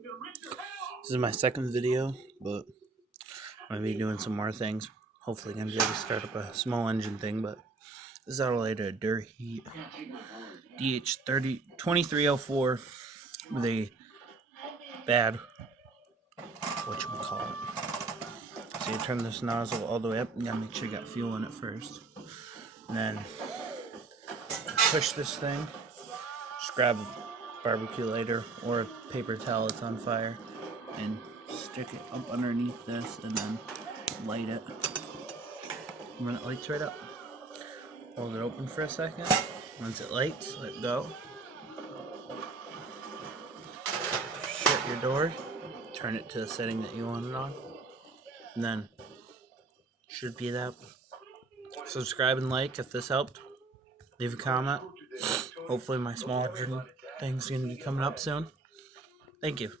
This is my second video, but I'm going to be doing some more things. Hopefully going to be able to start up a small engine thing, but this is out of a Durheat DH2304 with a bad, whatchamacallit. So you turn this nozzle all the way up, you gotta make sure you got fuel in it first. And then push this thing, just grab a barbecue lighter or a paper towel that's on fire, and stick it up underneath this, and then light it. And when it lights right up, hold it open for a second. Once it lights, let go. Shut your door, turn it to the setting that you want it on, and then should be that. Subscribe and like if this helped. Leave a comment. Hopefully my small engine thing's going to be coming up soon. Thank you.